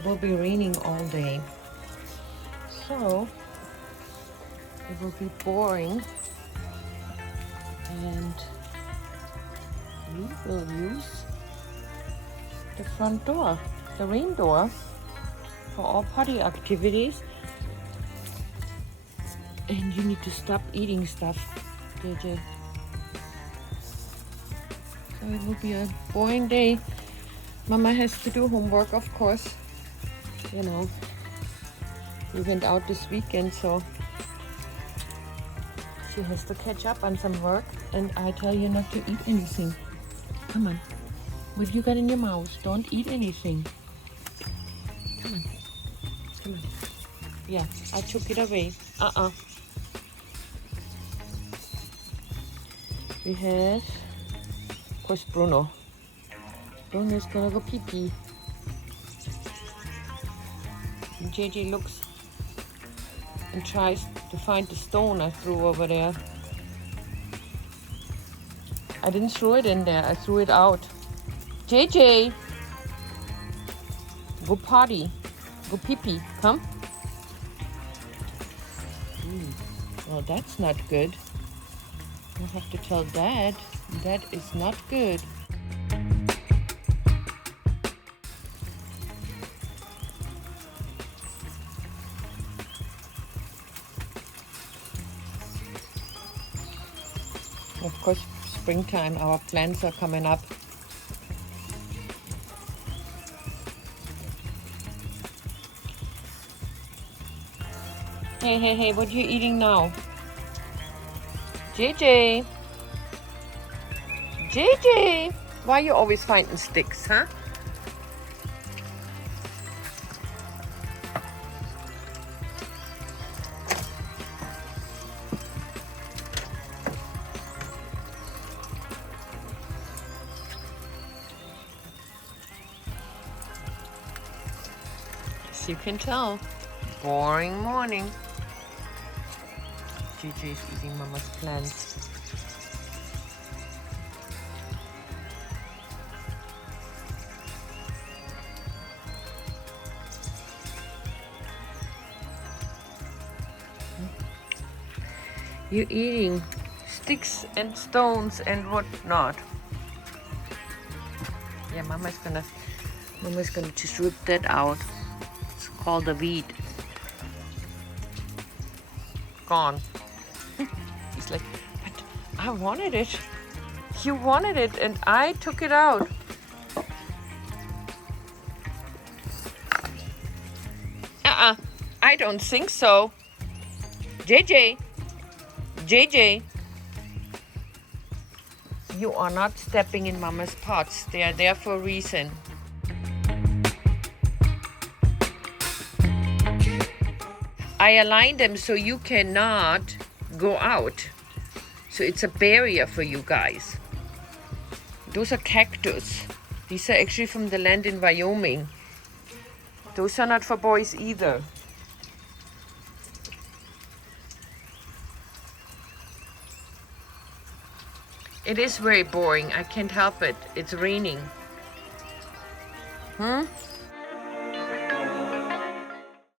it will be raining all day. So it will be boring, and we will use the front door, the rain door, for all party activities. And you need to stop eating stuff, JJ. So it will be a boring day. Mama has to do homework, of course. You know, we went out this weekend, so she has to catch up on some work. And I tell you not to eat anything. Come on. What have you got in your mouth? Don't eat anything. Come on. Come on. Yeah, I took it away. We have, of course, Bruno. Bruno's gonna go pee-pee. And JJ looks and tries to find the stone I threw over there. I didn't throw it in there, I threw it out. JJ! Go potty. Go pee-pee. Come. Well, that's not good. I have to tell Dad. That is not good. Of course, springtime, our plants are coming up. Hey, what are you eating now? JJ! JJ! Why are you always finding sticks, huh? As you can tell, boring morning. JJ is eating Mama's plants. You're eating sticks and stones and whatnot. Yeah, Mama's gonna just rip that out. It's called a weed. Gone. He's like, but I wanted it. You wanted it and I took it out. I don't think so. JJ, you are not stepping in Mama's pots. They are there for a reason. I aligned them so you cannot go out. So it's a barrier for you guys. Those are cactus. These are actually from the land in Wyoming. Those are not for boys either. It is very boring. I can't help it. It's raining.